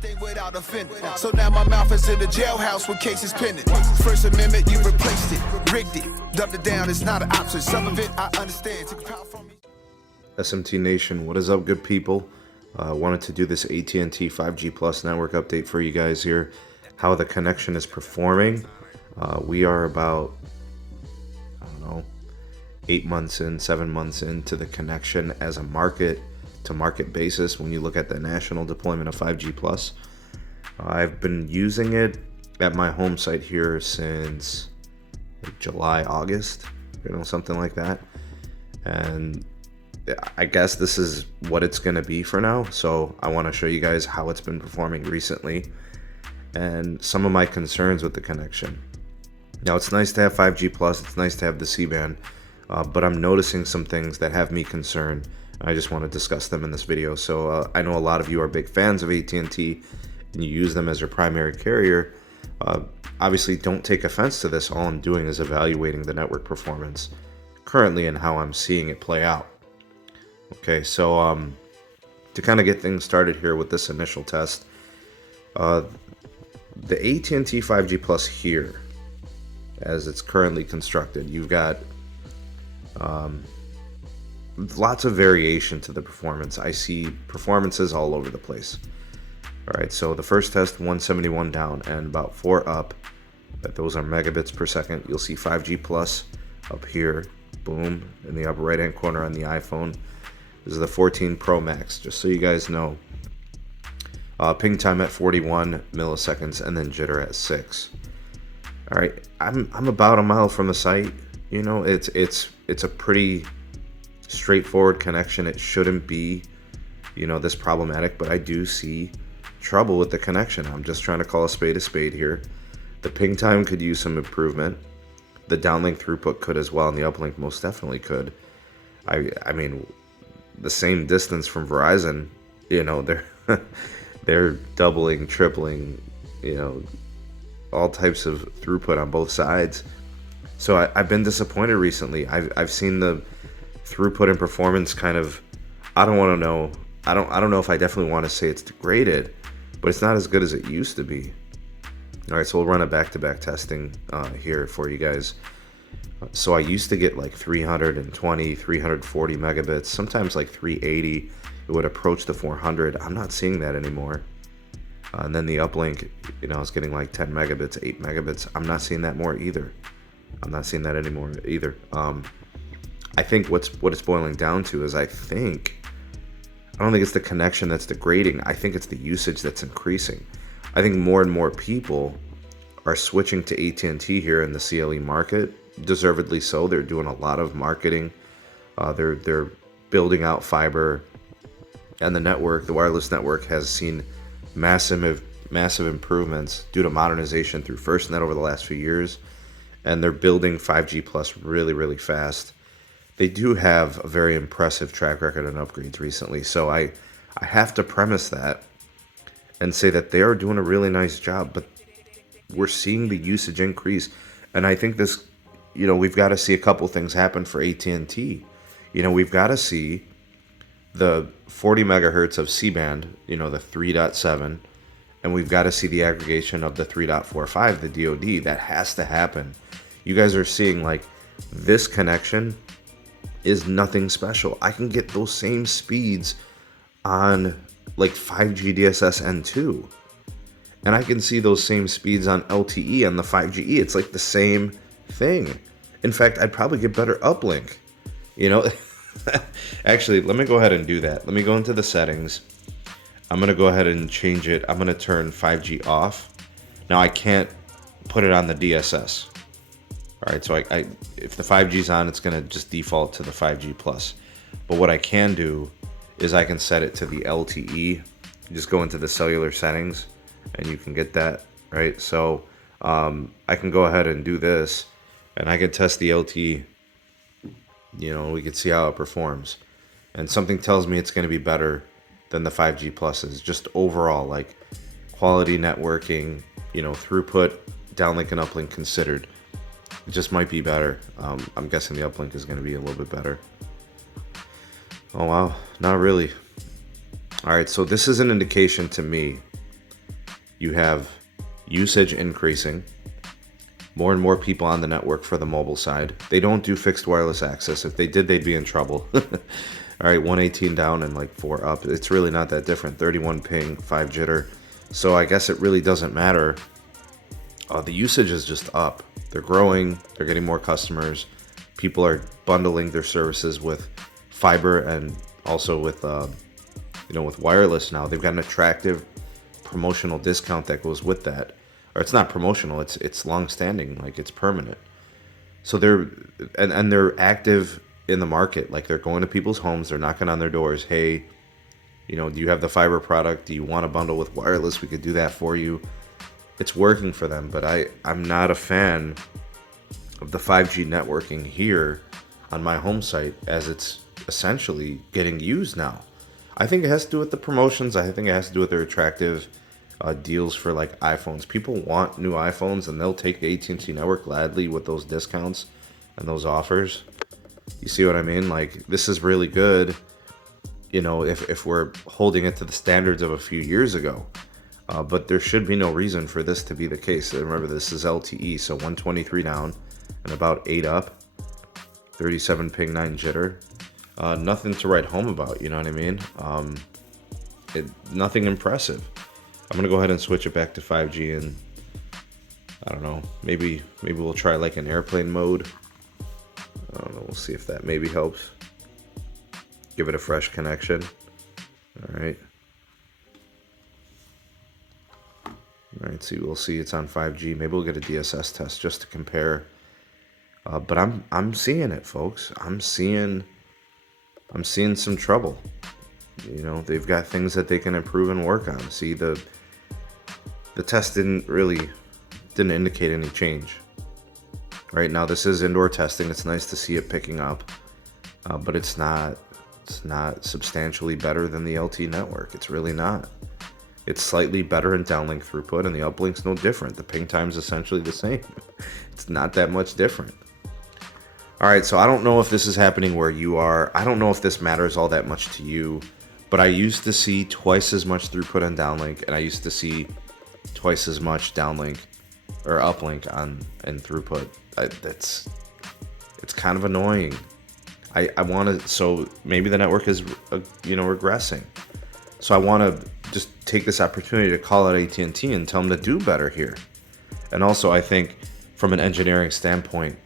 everything without offending. So now my mouth is in the jailhouse with cases pending. First Amendment, you replaced it, rigged it, dumbed it down. It's not an option. Some of it I understand. Took power from me. SMT Nation, what is up, good people? Wanted to do this AT&T 5G Plus network update for you guys here. How the connection is performing. We are about, 8 months in, 7 months into the connection as a market-to-market basis when you look at the national deployment of 5G Plus. I've been using it at my home site here since July, August, something like that. And I guess this is what it's going to be for now. So I want to show you guys how it's been performing recently and some of my concerns with the connection. Now, it's nice to have 5G Plus. It's nice to have the C-band. But I'm noticing some things that have me concerned. I just want to discuss them in this video. So I know a lot of you are big fans of AT&T and you use them as your primary carrier. Obviously, don't take offense to this. All I'm doing is evaluating the network performance currently and how I'm seeing it play out. Okay, so to kind of get things started here with this initial test, the AT&T 5G Plus here, as it's currently constructed, you've got lots of variation to the performance. I see performances all over the place. All right, so the first test, 171 down and about 4 up. But those are megabits per second. You'll see 5G Plus up here, boom, in the upper right-hand corner on the iPhone. This is the 14 Pro Max, just so you guys know. Ping time at 41 milliseconds and then jitter at 6. All right, I'm about a mile from the site. It's a pretty straightforward connection. It shouldn't be, this problematic, but I do see trouble with the connection. I'm just trying to call a spade here. The ping time could use some improvement. The downlink throughput could as well, and the uplink most definitely could. I mean, the same distance from Verizon, they're doubling, tripling, all types of throughput on both sides. So I've been disappointed recently. I've seen the throughput and performance kind of, I don't know if I definitely want to say it's degraded, but it's not as good as it used to be. All right, so we'll run a back-to-back testing here for you guys. So I used to get like 320, 340 megabits, sometimes like 380. It would approach the 400. I'm not seeing that anymore. And then the uplink, is getting like 10 megabits, 8 megabits. I'm not seeing that more either. I'm not seeing that anymore either. I think what it's boiling down to is I don't think it's the connection that's degrading. I think it's the usage that's increasing. I think more and more people are switching to AT&T here in the CLE market. Deservedly so. They're doing a lot of marketing. They're building out fiber, and the wireless network has seen massive improvements due to modernization through FirstNet over the last few years. And they're building 5G Plus really, really fast. They do have a very impressive track record on upgrades recently. So I have to premise that and say that they are doing a really nice job, but we're seeing the usage increase. And I think this, we've got to see a couple things happen for AT&T. We've got to see the 40 megahertz of C-band, the 3.7, and we've got to see the aggregation of the 3.45, the DoD. That has to happen. You guys are seeing like this connection is nothing special. I can get those same speeds on like 5G DSS N2, and I can see those same speeds on LTE and the 5GE. It's like the same thing. In fact, I'd probably get better uplink. Actually, let me go ahead and do that. Let me go into the settings. I'm going to go ahead and change it. I'm going to turn 5G off. Now, I can't put it on the DSS. All right, so if the 5G is on, it's going to just default to the 5G Plus. But what I can do is I can set it to the LTE. Just go into the cellular settings, and you can get that, right? So I can go ahead and do this, and I can test the LTE. We can see how it performs. And something tells me it's going to be better than the 5G Pluses. Just overall, like quality networking, throughput, downlink and uplink considered. It just might be better. I'm guessing the uplink is going to be a little bit better. Oh, wow. Not really. All right, so this is an indication to me You have usage increasing, more and more people on the network for the mobile side. They don't do fixed wireless access. If they did, they'd be in trouble. All right, 118 down and like 4 up. It's really not that different. 31 ping, 5 jitter. So I guess it really doesn't matter. The usage is just up. They're growing. They're getting more customers. People are bundling their services with fiber and also with, with wireless now. They've got an attractive promotional discount that goes with that. Or it's not promotional. It's long-standing. Like, it's permanent. So they're active in the market. Like, they're going to people's homes. They're knocking on their doors. Hey, do you have the fiber product? Do you want to bundle with wireless? We could do that for you. It's working for them, but I'm not a fan of the 5G networking here on my home site, as it's essentially getting used now. I think it has to do with the promotions. I think it has to do with their attractive deals for like iPhones. People want new iPhones, and they'll take the AT&T network gladly with those discounts and those offers. You see what I mean? Like, this is really good, if we're holding it to the standards of a few years ago. But there should be no reason for this to be the case. And remember, this is LTE, so 123 down and about 8 up, 37 ping, 9 jitter. Nothing to write home about, you know what I mean? Nothing impressive. I'm gonna go ahead and switch it back to 5G, and I don't know, maybe we'll try like an airplane mode. I don't know, we'll see if that maybe helps. Give it a fresh connection. All right. So we'll see it's on 5G. Maybe we'll get a DSS test just to compare. But I'm seeing it, folks. I'm seeing some trouble. They've got things that they can improve and work on. See, the test didn't indicate any change. Right now, this is indoor testing. It's nice to see it picking up, but it's not substantially better than the LTE network. It's really not. It's slightly better in downlink throughput, and the uplink's no different. The ping time's essentially the same. It's not that much different. All right, so I don't know if this is happening where you are. I don't know if this matters all that much to you, but I used to see twice as much throughput on downlink, and I used to see twice as much downlink or uplink in throughput. It's kind of annoying. I want to, so maybe the network is regressing. So I want to just take this opportunity to call out AT&T and tell them to do better here. And also, I think from an engineering standpoint,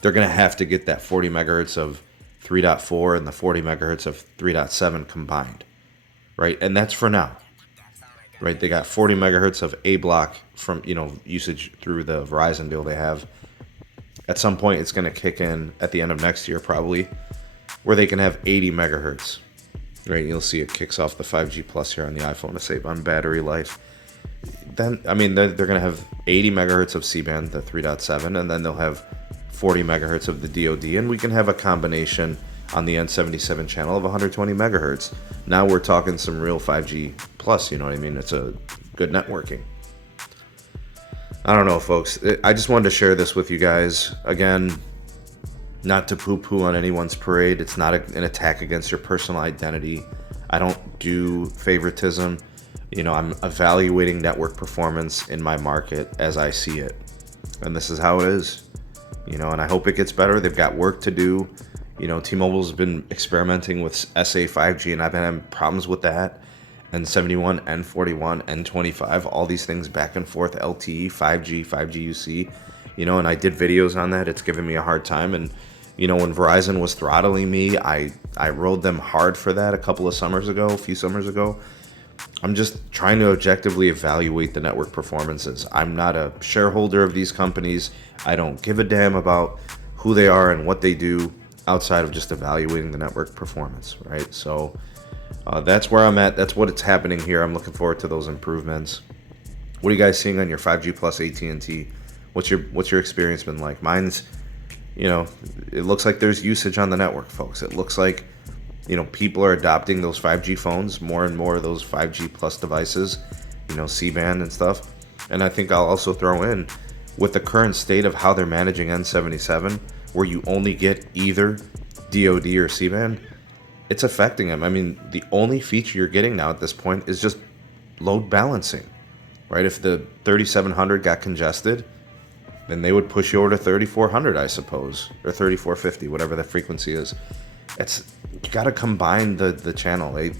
they're going to have to get that 40 megahertz of 3.4 and the 40 megahertz of 3.7 combined, right? And that's for now, right? They got 40 megahertz of A block from, usage through the Verizon deal they have. At some point, it's going to kick in at the end of next year, probably, where they can have 80 megahertz. Right, you'll see it kicks off the 5G Plus here on the iPhone to save on battery life. Then, they're going to have 80 megahertz of C-band, the 3.7, and then they'll have 40 megahertz of the DoD, and we can have a combination on the N77 channel of 120 megahertz. Now we're talking some real 5G Plus, you know what I mean? It's a good networking. I don't know, folks. I just wanted to share this with you guys. Again, not to poo-poo on anyone's parade. It's not an attack against your personal identity. I don't do favoritism. I'm evaluating network performance in my market as I see it. And this is how it is. And I hope it gets better. They've got work to do. T-Mobile's been experimenting with SA 5G, and I've been having problems with that. N71, N41, N25, all these things back and forth, LTE, 5G, 5G UC. And I did videos on that. It's given me a hard time. And when Verizon was throttling me, I rode them hard for that a few summers ago. I'm just trying to objectively evaluate the network performances. I'm not a shareholder of these companies. I don't give a damn about who they are and what they do outside of just evaluating the network performance, right? So that's where I'm at. That's what's happening here. I'm looking forward to those improvements. What are you guys seeing on your 5G plus AT&T? What's your experience been like? Mine's, it looks like there's usage on the network, folks. It looks like, people are adopting those 5G phones, more and more of those 5G plus devices, C-band and stuff. And I think I'll also throw in, with the current state of how they're managing N77, where you only get either DoD or C-band, it's affecting them. The only feature you're getting now at this point is just load balancing. right? If the 3700 got congested, then they would push you over to 3400, I suppose, or 3450, whatever the frequency is. You got to combine the channel. The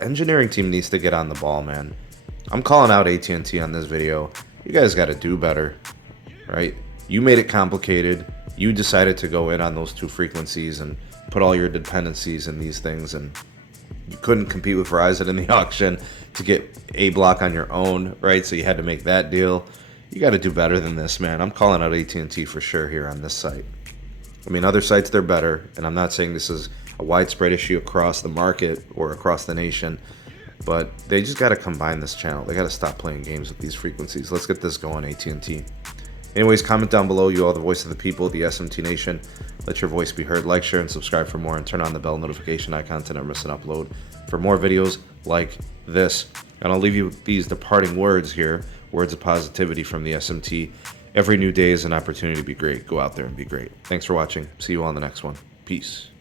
engineering team needs to get on the ball, man. I'm calling out AT&T on this video. You guys got to do better, right? You made it complicated. You decided to go in on those two frequencies and put all your dependencies in these things, and you couldn't compete with Verizon in the auction to get a block on your own, right? So you had to make that deal. You got to do better than this, man. I'm calling out AT&T for sure here on this site. I mean, other sites, they're better, and I'm not saying this is a widespread issue across the market or across the nation, but they just got to combine this channel. They got to stop playing games with these frequencies. Let's get this going, AT&T. Anyways, comment down below. You are the voice of the people, the SMT Nation. Let your voice be heard. Like, share, and subscribe for more, and turn on the bell notification icon to never miss an upload for more videos like this. And I'll leave you with these departing words here, words of positivity from the SMT. Every new day is an opportunity to be great. Go out there and be great. Thanks for watching. See you all on the next one. Peace.